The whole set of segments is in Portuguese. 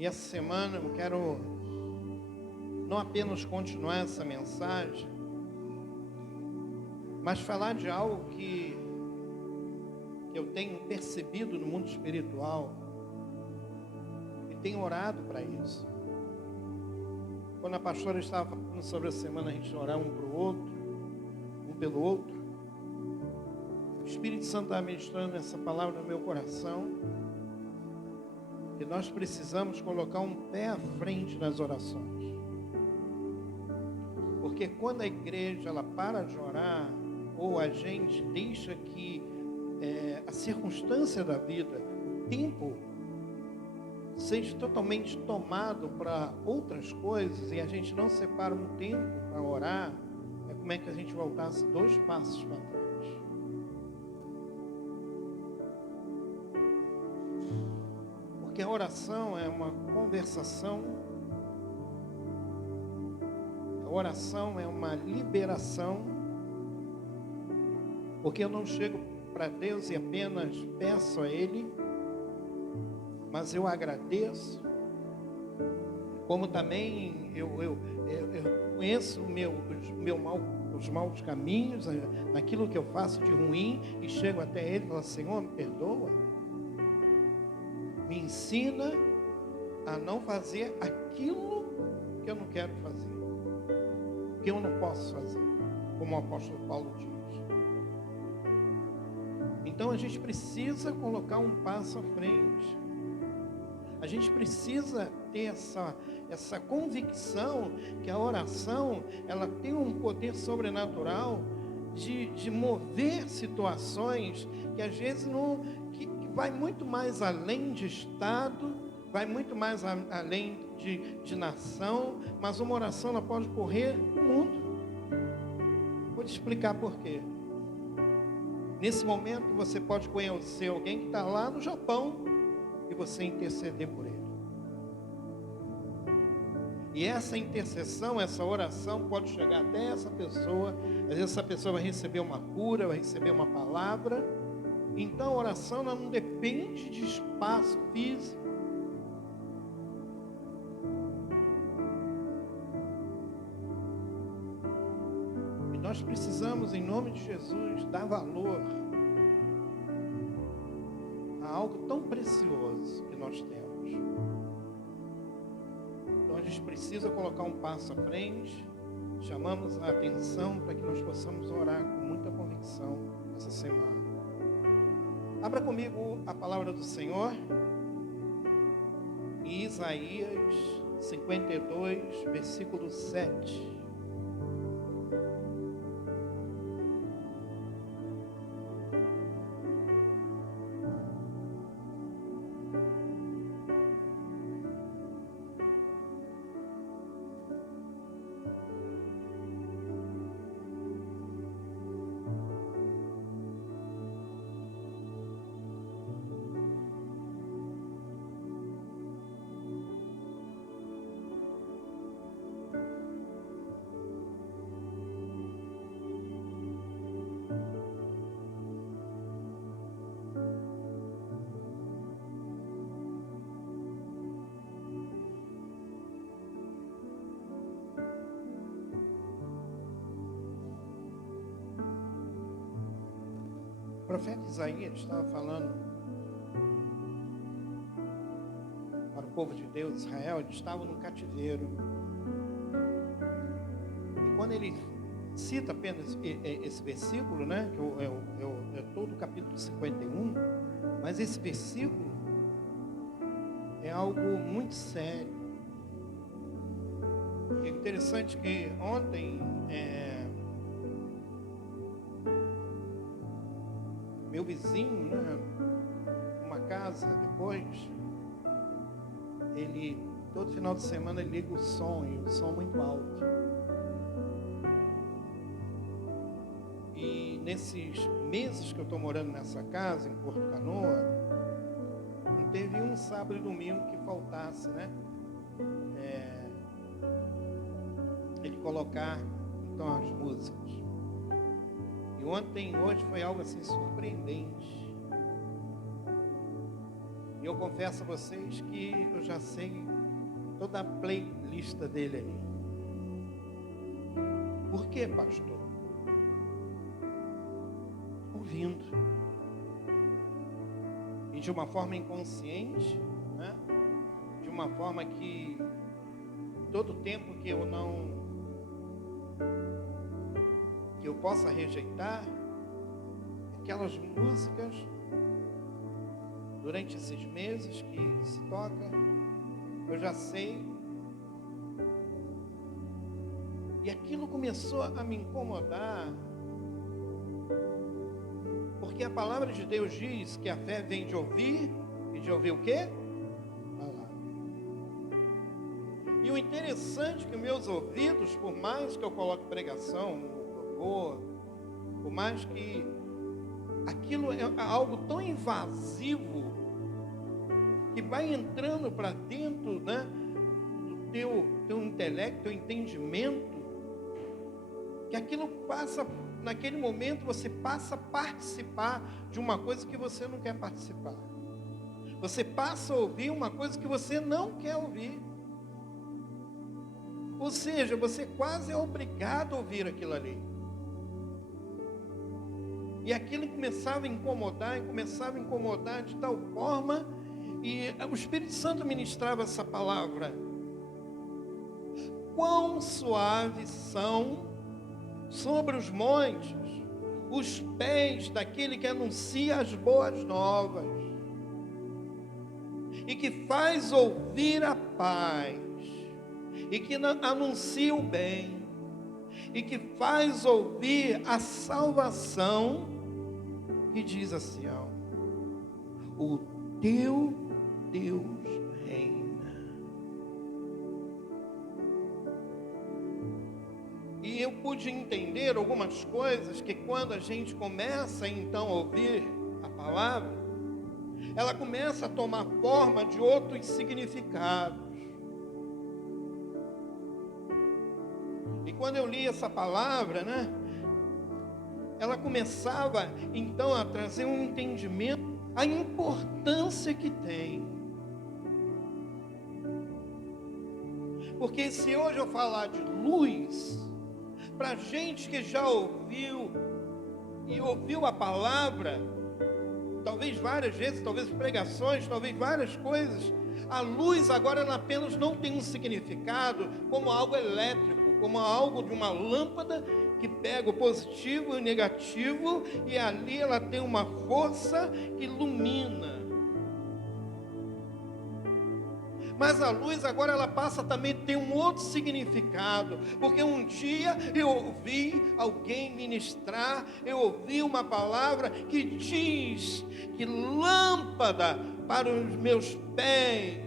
E essa semana eu quero não apenas continuar essa mensagem, mas falar de algo que eu tenho percebido no mundo espiritual e tenho orado para isso. Quando a pastora estava falando sobre a semana, a gente orar um para o outro, um pelo outro, o Espírito Santo está ministrando essa palavra no meu coração, que nós precisamos colocar um pé à frente nas orações. Porque quando a igreja ela para de orar, ou a gente deixa que a circunstância da vida, o tempo, seja totalmente tomado para outras coisas, e a gente não separa um tempo para orar, é como é que a gente voltasse 2 passos para trás. Porque a oração é uma conversação, a oração é uma liberação, porque eu não chego para Deus e apenas peço a Ele, mas eu agradeço, como também eu conheço os maus caminhos, naquilo que eu faço de ruim, e chego até Ele e falo: Senhor, me perdoa, me ensina a não fazer aquilo que eu não quero fazer, que eu não posso fazer, como o apóstolo Paulo diz. Então a gente precisa colocar um passo à frente. A gente precisa ter essa convicção que a oração, ela tem um poder sobrenatural de mover situações que às vezes não, que vai muito mais além de estado, vai muito mais além de nação, mas uma oração ela pode correr o mundo. Vou te explicar por quê. Nesse momento você pode conhecer alguém que está lá no Japão e você interceder por ele. E essa intercessão, essa oração pode chegar até essa pessoa. Às vezes essa pessoa vai receber uma cura, vai receber uma palavra. Então a oração ela não depende de espaço físico. E nós precisamos, em nome de Jesus, dar valor a algo tão precioso que nós temos. Então a gente precisa colocar um passo à frente. Chamamos a atenção para que nós possamos orar com muita convicção essa semana. Abra comigo a palavra do Senhor em Isaías 52, versículo 7. O profeta Isaías estava falando para o povo de Deus, Israel. Eles estavam no cativeiro. E quando ele cita apenas esse versículo, né, que é todo o capítulo 51, mas esse versículo é algo muito sério. É interessante que ontem meu vizinho, né, uma casa depois, ele todo final de semana ele liga o som, e o som muito alto. E nesses meses que eu estou morando nessa casa, em Porto Canoa, não teve um sábado e domingo que faltasse, né? Ele colocar então as músicas. E hoje foi algo assim surpreendente. E eu confesso a vocês que eu já sei toda a playlist dele ali. Por quê, pastor? Ouvindo. E de uma forma inconsciente, né? De uma forma que todo tempo que eu possa rejeitar aquelas músicas durante esses meses que se toca, eu já sei. E aquilo começou a me incomodar, porque a palavra de Deus diz que a fé vem de ouvir, e de ouvir o quê? Palavra. E o interessante é que meus ouvidos, por mais que eu coloque pregação, louvor, por mais que aquilo é algo tão invasivo, que vai entrando para dentro, né, do teu intelecto, teu entendimento, que aquilo passa, naquele momento você passa a participar de uma coisa que você não quer participar. Você passa a ouvir uma coisa que você não quer ouvir. Ou seja, você quase é obrigado a ouvir aquilo ali. E aquilo começava a incomodar, de tal forma, e o Espírito Santo ministrava essa palavra. Quão suaves são sobre os montes os pés daquele que anuncia as boas novas e que faz ouvir a paz e que anuncia o bem e que faz ouvir a salvação, que diz assim, ó, o teu Deus reina. E eu pude entender algumas coisas que quando a gente começa então a ouvir a palavra, ela começa a tomar forma de outros significados. E quando eu li essa palavra, né, ela começava então a trazer um entendimento, a importância que tem. Porque se hoje eu falar de luz, para gente que já ouviu e ouviu a palavra, talvez várias vezes, talvez pregações, talvez várias coisas, a luz agora ela apenas não tem um significado como algo elétrico, como algo de uma lâmpada que pega o positivo e o negativo e ali ela tem uma força que ilumina. Mas a luz agora ela passa também a ter um outro significado, porque um dia eu ouvi alguém ministrar, eu ouvi uma palavra que diz que lâmpada para os meus pés,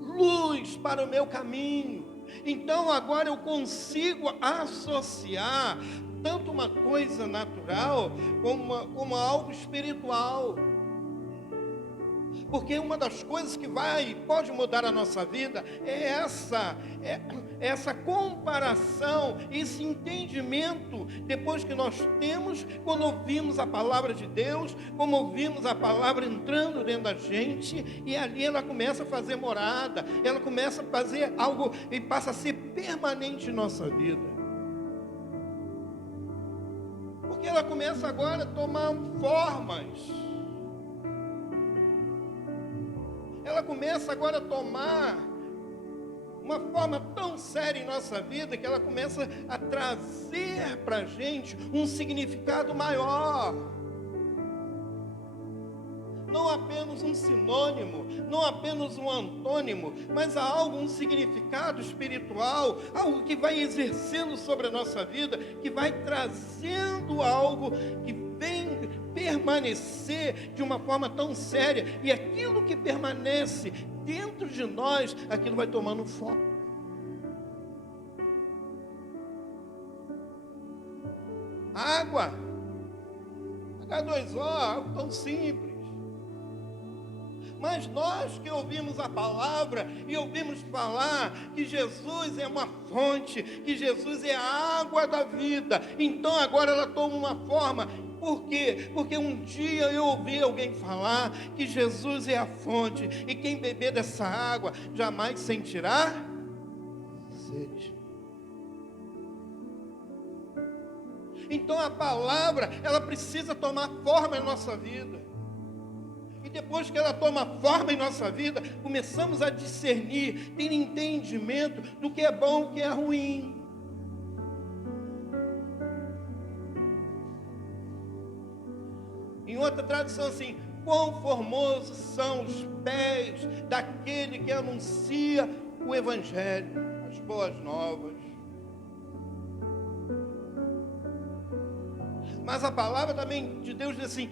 luz para o meu caminho. Então agora eu consigo associar tanto uma coisa natural como algo espiritual. Porque uma das coisas que pode mudar a nossa vida é essa comparação, esse entendimento, depois que nós temos, quando ouvimos a palavra de Deus, como ouvimos a palavra entrando dentro da gente, e ali ela começa a fazer morada, ela começa a fazer algo e passa a ser permanente em nossa vida. Porque ela começa agora a tomar formas. Ela começa agora a tomar uma forma tão séria em nossa vida que ela começa a trazer para a gente um significado maior. Não apenas um sinônimo, não apenas um antônimo, mas algo, um significado espiritual, algo que vai exercendo sobre a nossa vida, que vai trazendo algo que vem permanecer de uma forma tão séria, e aquilo que permanece dentro de nós, aquilo vai tomando foco. Água, H2O, algo tão simples. Mas nós que ouvimos a palavra e ouvimos falar que Jesus é uma fonte, que Jesus é a água da vida, então agora ela toma uma forma. Por quê? Porque um dia eu ouvi alguém falar que Jesus é a fonte, e quem beber dessa água jamais sentirá sede. Então a palavra, ela precisa tomar forma em nossa vida. E depois que ela toma forma em nossa vida, começamos a discernir, ter entendimento do que é bom e o que é ruim. Em outra tradução assim, quão formosos são os pés daquele que anuncia o Evangelho, as boas novas. Mas a palavra também de Deus diz assim,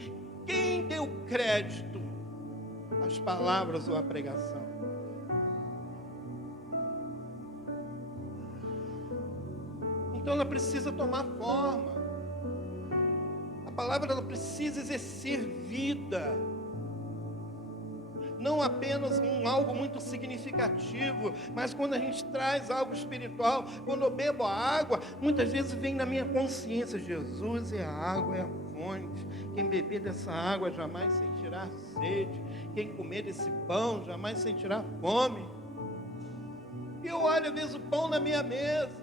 quem deu crédito às palavras ou à pregação? Então ela precisa tomar forma. A palavra ela precisa exercer vida. Não apenas algo muito significativo, mas quando a gente traz algo espiritual, quando eu bebo a água, muitas vezes vem na minha consciência, Jesus é a água, é a fonte. Quem beber dessa água jamais sentirá sede. Quem comer desse pão jamais sentirá fome. E eu olho às vezes o pão na minha mesa.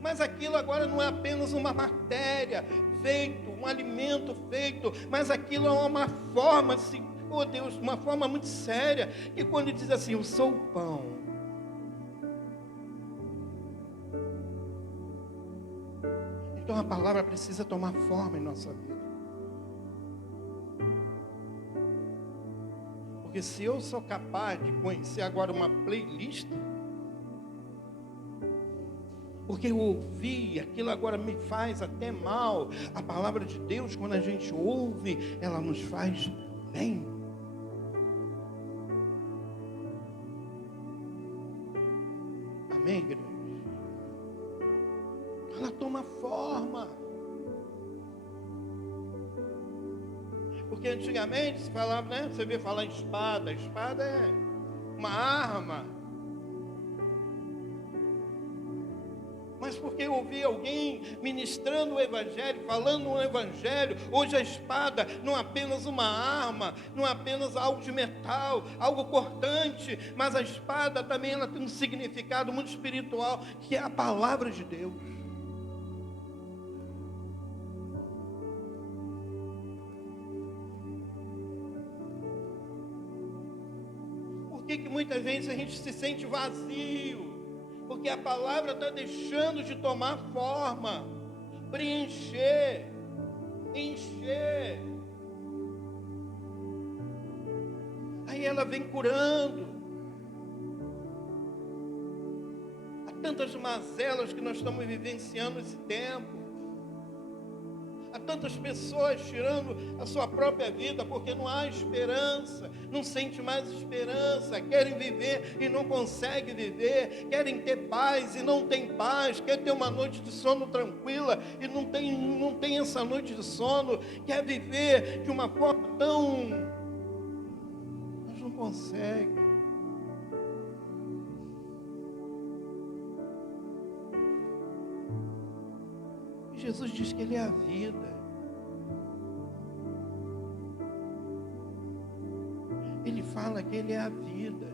Mas aquilo agora não é apenas uma matéria feito, um alimento feito, mas aquilo é uma forma, assim, oh Deus, uma forma muito séria, que quando ele diz assim, eu sou o pão. Então a palavra precisa tomar forma em nossa vida. Porque se eu sou capaz de conhecer agora uma playlist, porque eu ouvi, aquilo agora me faz até mal. A palavra de Deus, quando a gente ouve, ela nos faz bem. Amém, igreja? Ela toma forma. Porque antigamente se falava, né? Você vê falar em espada. Espada é uma arma. Mas porque eu ouvi alguém ministrando o Evangelho, falando o Evangelho, hoje a espada não é apenas uma arma, não é apenas algo de metal, algo cortante, mas a espada também ela tem um significado muito espiritual, que é a palavra de Deus. Por que muitas vezes a gente se sente vazio? Porque a palavra está deixando de tomar forma, preencher, encher. Aí ela vem curando. Há tantas mazelas que nós estamos vivenciando esse tempo. Há tantas pessoas tirando a sua própria vida porque não há esperança, não sente mais esperança, querem viver e não conseguem viver, querem ter paz e não tem paz, quer ter uma noite de sono tranquila e não tem essa noite de sono, quer viver de uma forma tão... mas não consegue. Jesus diz que Ele é a vida. Ele fala que Ele é a vida.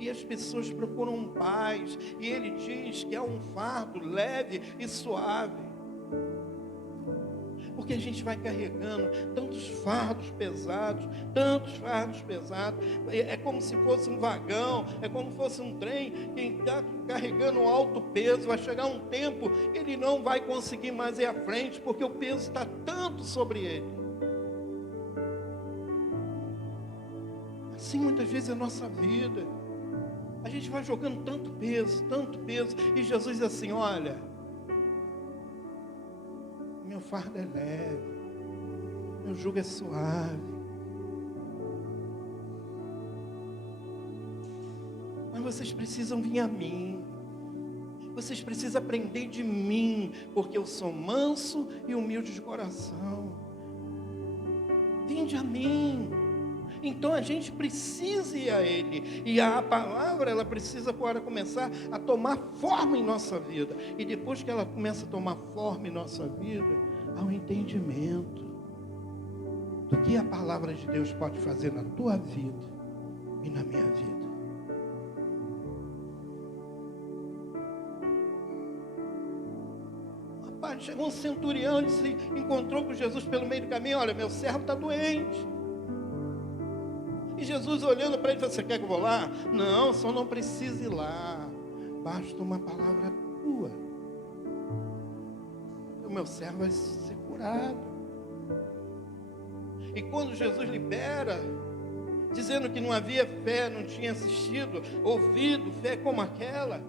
E as pessoas procuram paz. E Ele diz que é um fardo leve e suave. Porque a gente vai carregando tantos fardos pesados, é como se fosse um vagão, é como se fosse um trem, quem está carregando um alto peso, vai chegar um tempo, ele não vai conseguir mais ir à frente, porque o peso está tanto sobre ele. Assim muitas vezes é a nossa vida, a gente vai jogando tanto peso, e Jesus diz assim, olha, meu fardo é leve, meu jugo é suave. Mas vocês precisam vir a mim. Vocês precisam aprender de mim, porque eu sou manso e humilde de coração. Vinde a mim. Então a gente precisa ir a Ele. E a palavra, ela precisa agora começar a tomar forma em nossa vida. E depois que ela começa a tomar forma em nossa vida, há um entendimento do que a palavra de Deus pode fazer na tua vida e na minha vida. Rapaz, chegou um centurião e se encontrou com Jesus pelo meio do caminho. Olha, meu servo está doente. E Jesus olhando para ele falou: você quer que eu vou lá? Não, só não precisa ir lá. Basta uma palavra tua. O meu servo vai ser curado. E quando Jesus libera, dizendo que não havia fé, não tinha assistido, ouvido fé como aquela.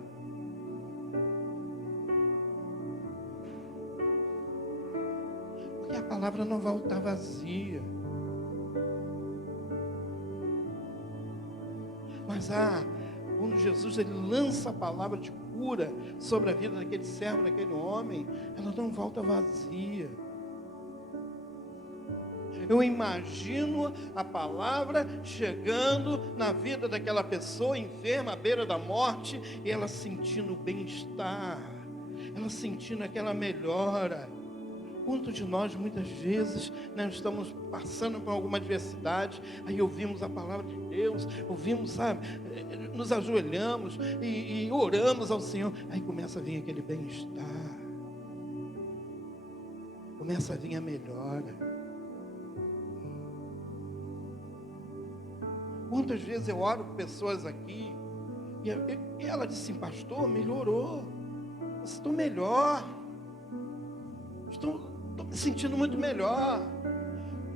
Porque a palavra não volta vazia. Mas quando Jesus ele lança a palavra de cura sobre a vida daquele servo, daquele homem, ela não volta vazia. Eu imagino a palavra chegando na vida daquela pessoa enferma, à beira da morte, e ela sentindo bem-estar, ela sentindo aquela melhora. Quantos de nós, muitas vezes, estamos passando por alguma adversidade, aí ouvimos a palavra de Deus, ouvimos, sabe, nos ajoelhamos e oramos ao Senhor, aí começa a vir aquele bem-estar, começa a vir a melhora. Quantas vezes eu oro com pessoas aqui, e ela disse assim: pastor, melhorou, estou melhor, estou me sentindo muito melhor.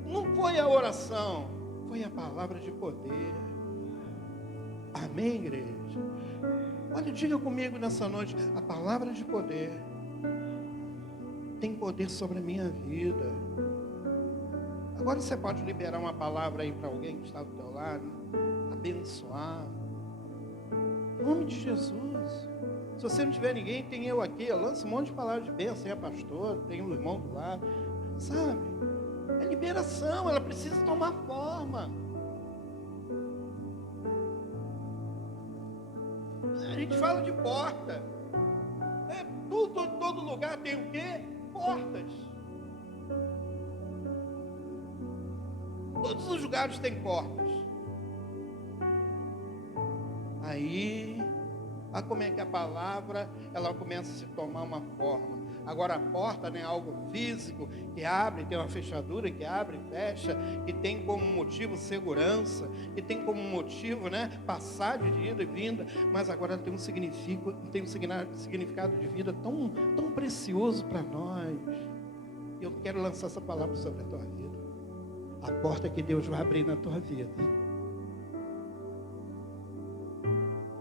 Não foi a oração, foi a palavra de poder. Amém, igreja? Olha, diga comigo nessa noite: a palavra de poder tem poder sobre a minha vida. Agora você pode liberar uma palavra aí para alguém que está do teu lado, abençoar. Em nome de Jesus. Se você não tiver ninguém, tem eu aqui. Eu lanço um monte de palavras de bênção. Tem a pastora, tem um irmão do lado. Sabe? É liberação, ela precisa tomar forma. A gente fala de porta. Todo lugar tem o quê? Portas. Todos os lugares têm portas. Aí, olha como é que a palavra, ela começa a se tomar uma forma. Agora a porta não é algo físico, que abre, tem uma fechadura, que abre e fecha, que tem como motivo segurança, que tem como motivo, passar de ida e vinda, mas agora ela tem um significado de vida tão, tão precioso para nós. Eu quero lançar essa palavra sobre a tua vida. A porta que Deus vai abrir na tua vida,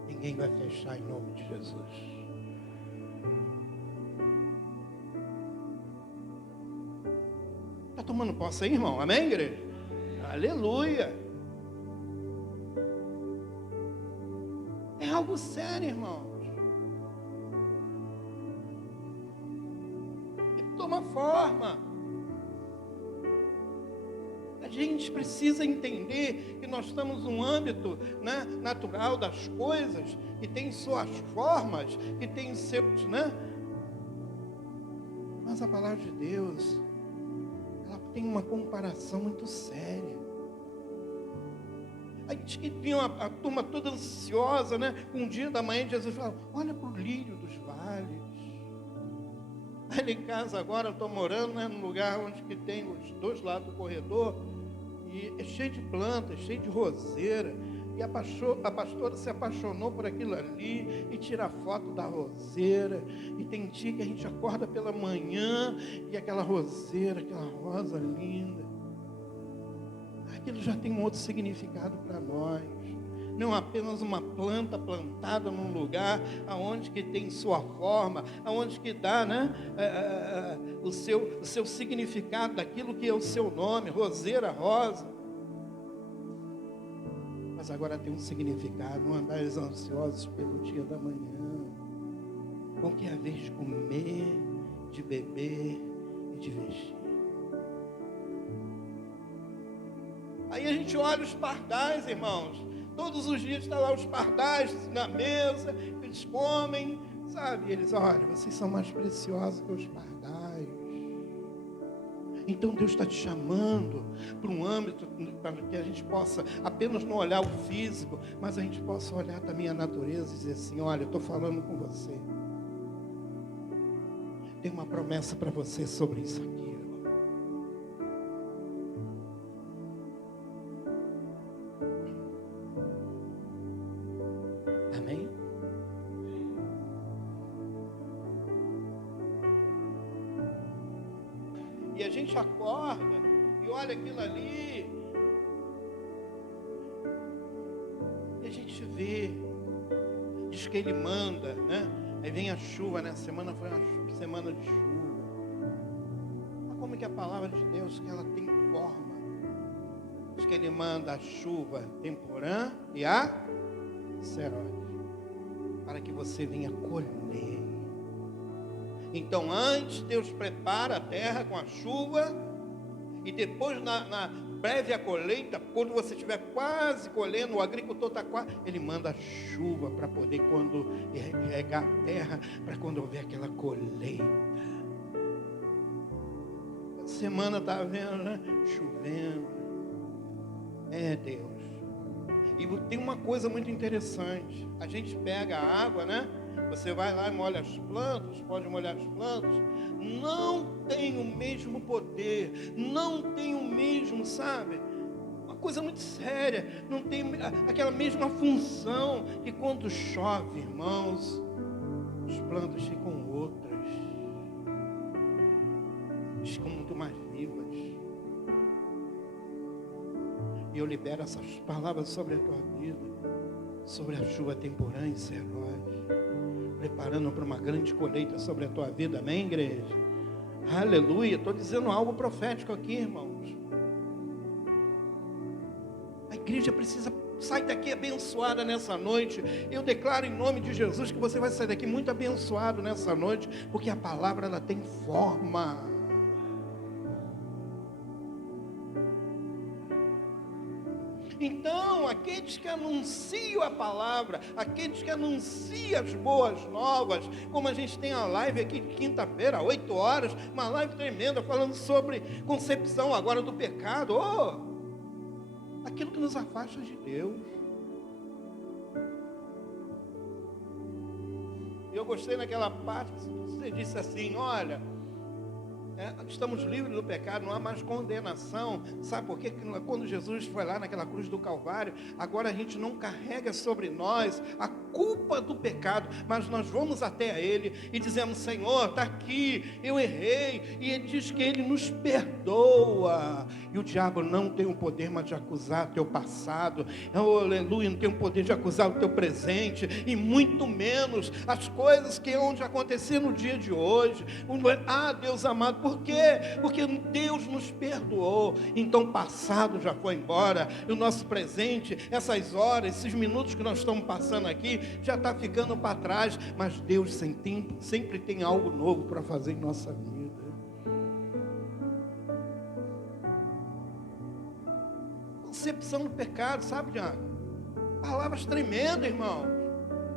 ninguém vai fechar em nome de Jesus. Está tomando posse aí, irmão? Amém, igreja? Aleluia. É algo sério, irmãos. E toma forma. A gente precisa entender que nós estamos num âmbito natural das coisas, que tem suas formas, que tem seus, Mas a palavra de Deus, ela tem uma comparação muito séria. Aí diz que tinha a turma toda ansiosa, com o dia da manhã, Jesus fala: olha para o lírio dos vales. Aí em casa agora eu estou morando, num lugar onde que tem os dois lados do corredor, e é cheio de plantas, cheio de roseira, e a pastora se apaixonou por aquilo ali, e tira foto da roseira, e tem dia que a gente acorda pela manhã, e aquela roseira, aquela rosa linda, aquilo já tem um outro significado para nós. Não apenas uma planta plantada num lugar aonde que tem sua forma, aonde que dá, o seu significado daquilo que é o seu nome, roseira, rosa. Mas agora tem um significado: não andares ansiosos pelo dia da manhã, com que é a vez de comer, de beber e de vestir. Aí a gente olha os pardais, irmãos. Todos os dias estão lá os pardais na mesa, eles comem, sabe? Eles, olha, vocês são mais preciosos que os pardais. Então Deus está te chamando para um âmbito para que a gente possa apenas não olhar o físico, mas a gente possa olhar também a natureza e dizer assim, olha, eu estou falando com você. Tem uma promessa para você sobre isso aqui. Amém? E a gente acorda e olha aquilo ali. E a gente vê. Diz que ele manda, né? Aí vem a chuva, né? A semana foi uma semana de chuva. Mas como é que a palavra de Deus, que ela tem forma? Diz que ele manda a chuva temporã e a serode, para que você venha colher. Então antes Deus prepara a terra com a chuva, e depois na breve a colheita, quando você estiver quase colhendo, o agricultor está quase, ele manda a chuva para poder quando regar a terra, para quando houver aquela colheita. A semana está vendo, né? Chovendo. É Deus. E tem uma coisa muito interessante. A gente pega a água, né? Você vai lá e molha as plantas, pode molhar as plantas. Não tem o mesmo poder, não tem o mesmo, sabe? Uma coisa muito séria. Não tem aquela mesma função que quando chove, irmãos, as plantas ficam outras. Ficam muito mais vivas. E eu libero essas palavras sobre a tua vida, sobre a chuva temporã e serode, preparando para uma grande colheita sobre a tua vida, amém, igreja? Aleluia, estou dizendo algo profético aqui, irmãos. A igreja precisa sair daqui abençoada nessa noite. Eu declaro em nome de Jesus que você vai sair daqui muito abençoado nessa noite, porque a palavra ela tem forma. Então, aqueles que anunciam a palavra, aqueles que anunciam as boas novas, como a gente tem a live aqui de quinta-feira, 8 horas, uma live tremenda, falando sobre concepção agora do pecado, aquilo que nos afasta de Deus. Eu gostei naquela parte que você disse assim, olha, estamos livres do pecado, não há mais condenação. Sabe por quê? Porque quando Jesus foi lá naquela cruz do Calvário, agora a gente não carrega sobre nós a culpa do pecado, mas nós vamos até a Ele e dizemos, Senhor, está aqui, eu errei, e Ele diz que Ele nos perdoa, e o diabo não tem o poder mais de acusar teu passado, aleluia, não tem o poder de acusar o teu presente, e muito menos as coisas que hão de acontecer no dia de hoje. Deus amado, por quê? Porque Deus nos perdoou, então o passado já foi embora, e o nosso presente, essas horas, esses minutos que nós estamos passando aqui, já está ficando para trás, mas Deus sempre tem algo novo para fazer em nossa vida. Concepção do pecado, sabe, Diago? Palavras tremendas, irmão,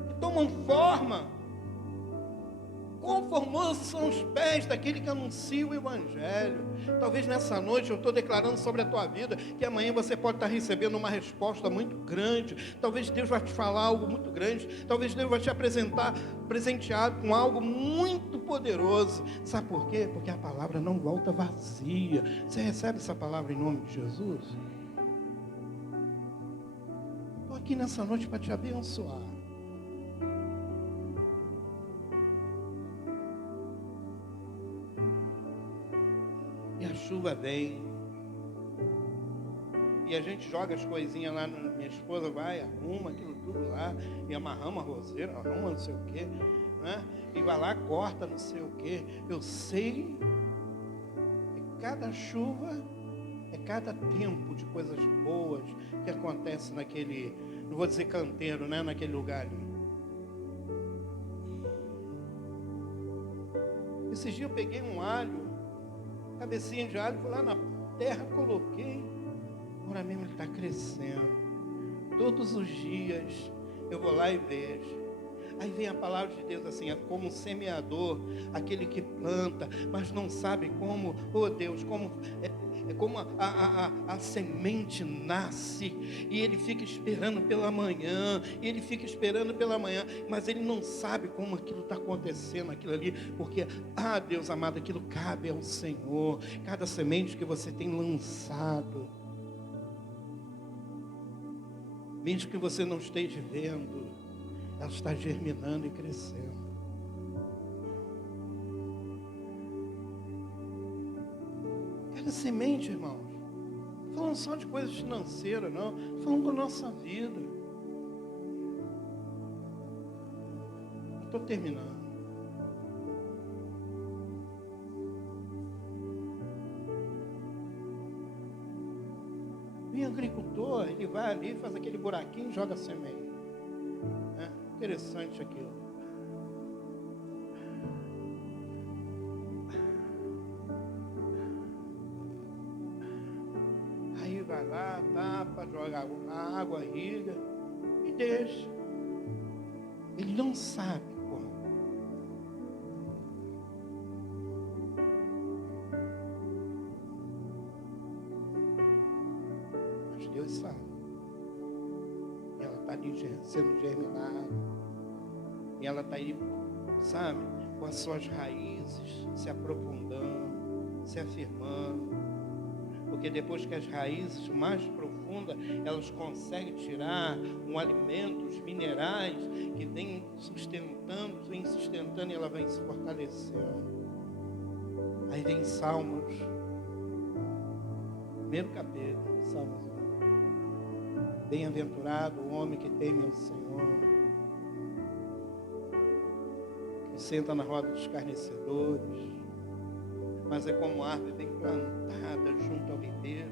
que tomam forma. Quão formosos são os pés daquele que anuncia o Evangelho. Talvez nessa noite eu estou declarando sobre a tua vida, que amanhã você pode estar recebendo uma resposta muito grande. Talvez Deus vai te falar algo muito grande. Talvez Deus vai te presentear com algo muito poderoso. Sabe por quê? Porque a palavra não volta vazia. Você recebe essa palavra em nome de Jesus? Estou aqui nessa noite para te abençoar. E a chuva vem, e a gente joga as coisinhas lá, minha esposa vai, arruma aquilo tudo lá, e amarrama a roseira, arruma não sei o quê, né? E vai lá, corta não sei o quê. Eu sei que cada chuva é cada tempo de coisas boas que acontece naquele, não vou dizer canteiro, né? Naquele lugar ali. Esses dias eu peguei um alho, cabecinha de alho, fui lá na terra, coloquei. agora mesmo ele está crescendo. Todos os dias eu vou lá e vejo. Aí vem a palavra de Deus assim, é como um semeador, aquele que planta, mas não sabe como, oh Deus, como como a semente nasce, e ele fica esperando pela manhã, mas ele não sabe como aquilo está acontecendo, aquilo ali, porque, Deus amado, aquilo cabe ao Senhor. Cada semente que você tem lançado, mesmo que você não esteja vendo, ela está germinando e crescendo. Cada semente, irmãos, não falando só de coisas financeiras, não, falando da nossa vida. Estou terminando. O agricultor, ele vai ali, faz aquele buraquinho e joga a semente. Interessante aquilo. Aí vai lá, tapa, joga a água, irriga e deixa. Ele não sabe como. Mas Deus sabe. E ela está ali sendo germinada. E ela está aí, sabe, com as suas raízes se aprofundando, se afirmando. Porque depois que as raízes mais profundas, elas conseguem tirar um alimento, os minerais que vem sustentando, e ela vai se fortalecendo. Aí vem Salmos, primeiro capítulo, Salmos 1. Bem-aventurado o homem que teme ao Senhor, senta na roda dos escarnecedores, mas é como árvore bem plantada junto ao ribeiro,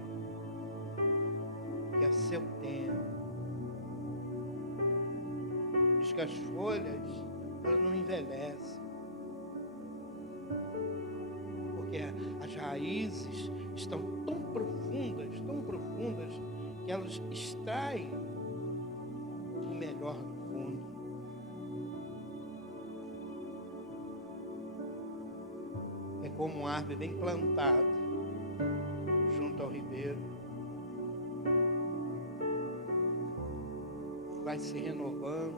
que a seu tempo. Diz que as folhas, elas não envelhecem, porque as raízes estão tão profundas, que elas extraem o melhor do fundo. Como uma árvore bem plantada junto ao ribeiro, vai se renovando,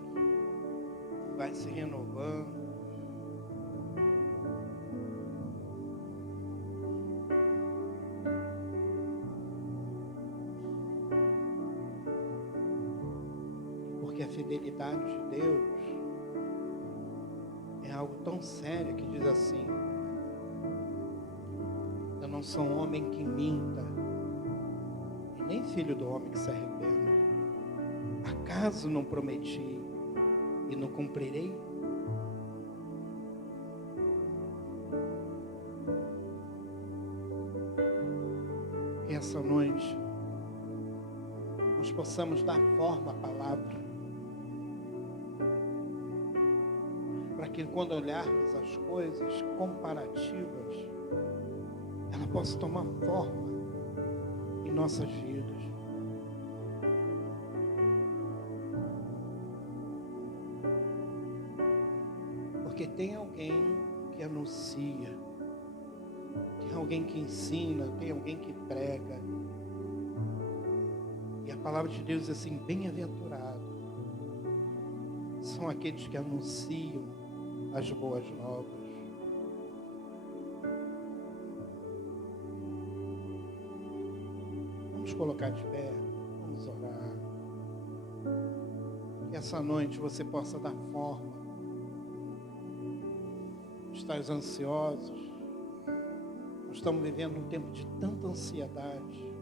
porque a fidelidade de Deus é algo tão sério que diz assim: eu não sou um homem que minta, e nem filho do homem que se arrependa. Acaso não prometi e não cumprirei? Que essa noite nós possamos dar forma à palavra, para que quando olharmos as coisas comparativas, ela possa tomar forma em nossas vidas. Porque tem alguém que anuncia, tem alguém que ensina, tem alguém que prega. E a palavra de Deus é assim: bem-aventurado são aqueles que anunciam as boas novas. Vamos colocar de pé, vamos orar. Que essa noite você possa dar forma. Estás ansiosos? Nós estamos vivendo um tempo de tanta ansiedade,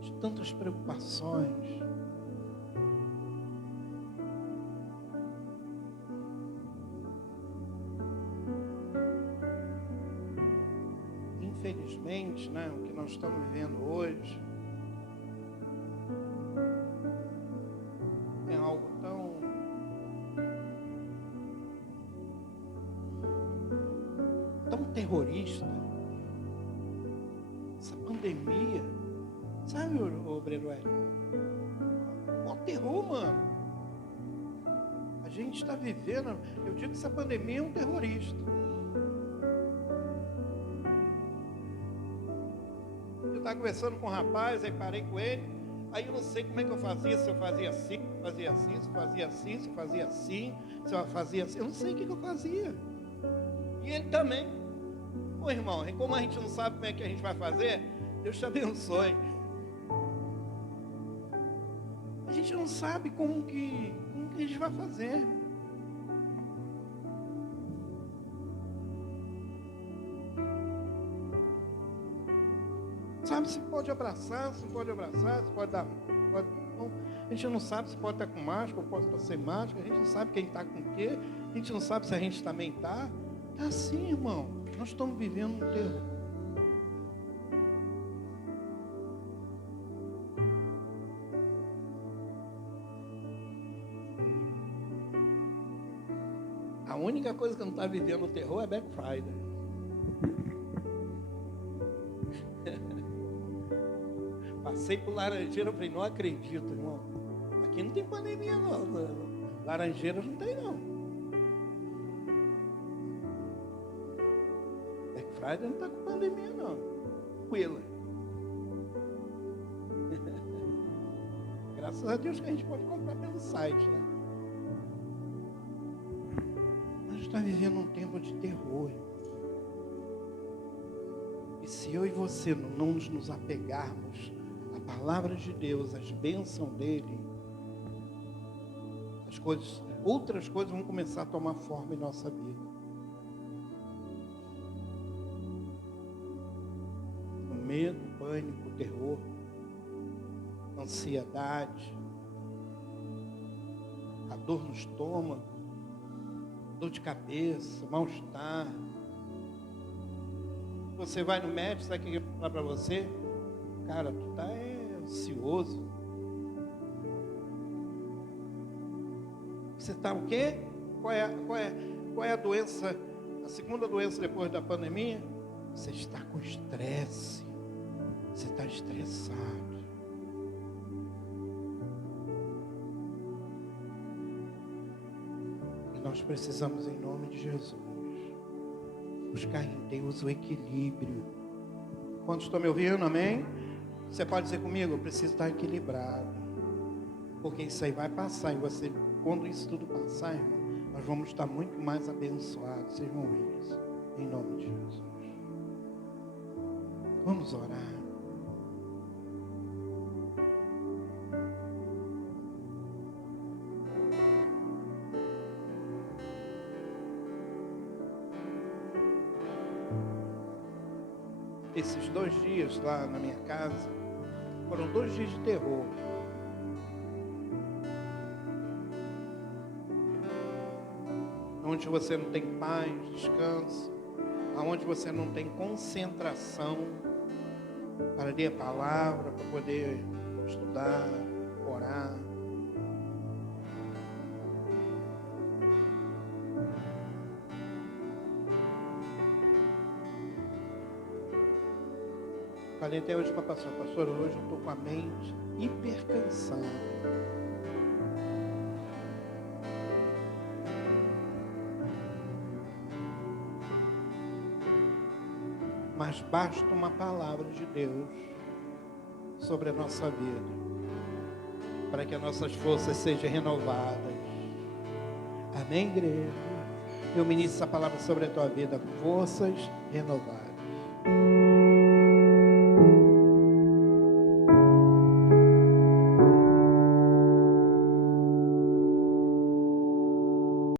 de tantas preocupações. Infelizmente, o que nós estamos vivendo hoje é algo tão terrorista. Essa pandemia Sabe, o Breno Hélio? O terror, mano. A gente está vivendo, eu digo que essa pandemia é um terrorista. Eu estava conversando com um rapaz, aí parei com ele, aí eu não sei como é que eu fazia, se eu fazia assim, se eu fazia assim, se eu fazia assim, se eu fazia assim, se eu fazia assim, eu não sei o que eu fazia. E ele também. Ô irmão, e como a gente não sabe como é que a gente vai fazer, Deus te abençoe. A gente não sabe como que a gente vai fazer. Sabe se pode abraçar, se não pode abraçar, se pode dar. Não. A gente não sabe se pode estar com máscara ou pode estar sem máscara. A gente não sabe quem está com o quê. A gente não sabe se a gente também está. Está assim, irmão. Nós estamos vivendo um terror. A única coisa que não está vivendo o terror é Black Friday. Passei por Laranjeira, eu falei, não acredito, irmão. Aqui não tem pandemia, não. Laranjeiras não tem, não. Black Friday não está com pandemia, não. Tranquila. Graças a Deus que a gente pode comprar pelo site, né? Nós estamos vivendo um tempo de terror. E se eu e você não nos apegarmos à palavra de Deus, às bênçãos dele, outras coisas vão começar a tomar forma em nossa vida. O medo, o pânico, o terror, a ansiedade, a dor no estômago, dor de cabeça, mal-estar. Você vai no médico, sabe o que ele vai falar para você? Cara, tu está ansioso. Você está o quê? Qual é a doença, a segunda doença depois da pandemia? Você está com estresse. Você está estressado. E nós precisamos, em nome de Jesus, buscar em Deus o equilíbrio. Quantos estão me ouvindo? Amém? Você pode dizer comigo, eu preciso estar equilibrado. Porque isso aí vai passar. E você, quando isso tudo passar, irmão, nós vamos estar muito mais abençoados. Vocês vão ver isso. Em nome de Jesus. Vamos orar. Esses 2 dias lá na minha casa foram 2 dias de terror. Onde você não tem paz, descanso, aonde você não tem concentração para ler a palavra, para poder estudar, orar. Falei até hoje para a pastora, hoje eu estou com a mente hiper cansada. Mas basta uma palavra de Deus sobre a nossa vida, para que as nossas forças sejam renovadas. Amém, igreja? Eu ministro essa palavra sobre a tua vida, forças renovadas.